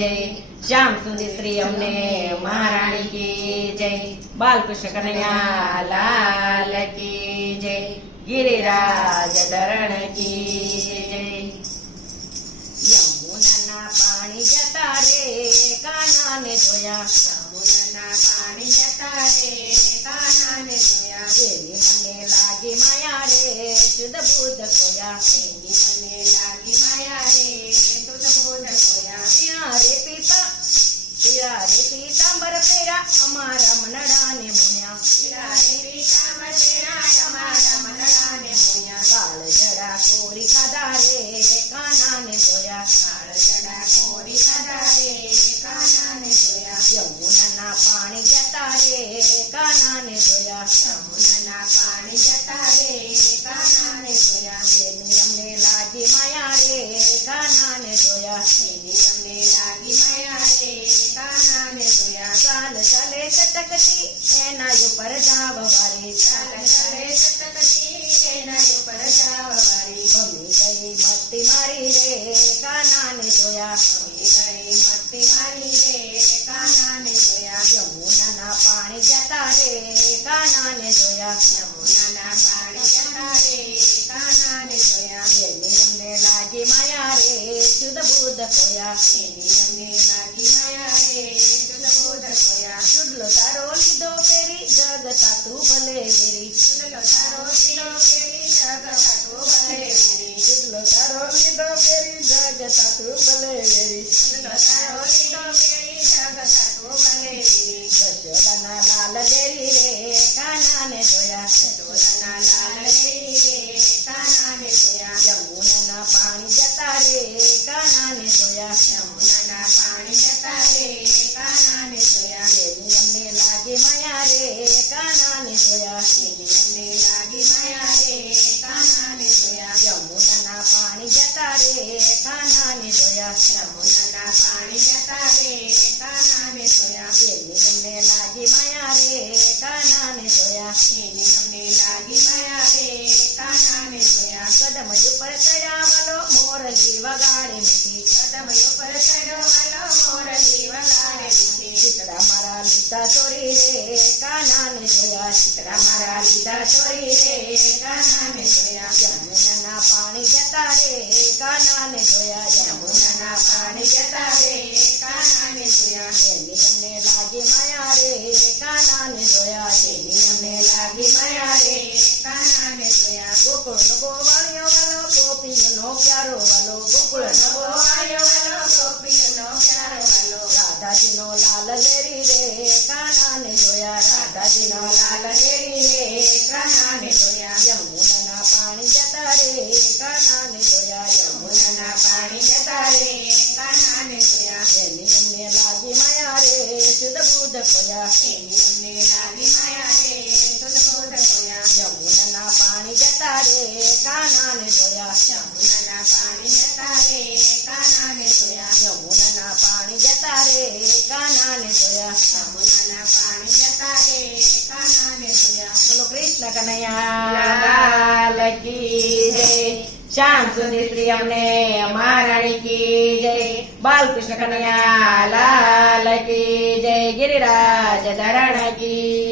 જય શ્યામ સુંદર શ્રી અમને મહારાણી કી જય. બાલકૃષ્ણ કનૈયા લાલ કી જય. ગિરિરાજ ધરણ કી જય. યમુના પાણી જતા રે, કાનાને જોયા. કાનાને જોયા યમુનાના પાણી જતા રે કાનાને જોયા એની અમને લાગી માયા રે કાનાને જોયા એની અમને લાગી માયા રે કાનાને જોયા ચાલ ચાલે ચટકતી એના ઉપર જાવ વારી ચાલ ચાલે સતકતી એના ઉપર જાવવારી ભમી ગઈ મતી મારી રે ગયા એને રાખી కథమయు పరచడామలో మోర జీవగాడిని కథమయు పరచడామలో మోర జీవగాడిని చిత్ర మరాలిత చోరీ రే కానాన్ని జయా చిత్ర మరాలిత చోరీ రే కానాన్ని జయా యమున పాణి జతా రే కానాన్ని జయా యమున పాణి జతా రే కానాన్ని జయా ఎన్ని ఎన్ని లాగి మాయ જોયા ગોકુળનો ગોવાળિયો વાલો ગોપીનો પ્યારો વાલો ગોકુળનો નવો આયો વાલો ગોપીનો પ્યારો વાલો રાધાજીનો લાલ લેરી રે કાનાને જોયા રાધાજીનો લાલ લેરી રે કાનાને જોયા યમુનાના પાણી જતા રે કાનાને જોયા યમુનાના પાણી જતા રે કાનાને જોયા એની અમને લાગી માયા રે શુદ્ધ બુદ્ધ કોયા કાનાને જોયા યમુનાના પાણી જતા રે, કાનાને જોયા. બોલો કૃષ્ણ કનૈયા લાલ કી જય. શ્યામ સુંદર શ્રી અમને મહારાણી કી જય. બાલકૃષ્ણ કનૈયા, લાલ કી જય. ગિરિરાજ ધરણ કી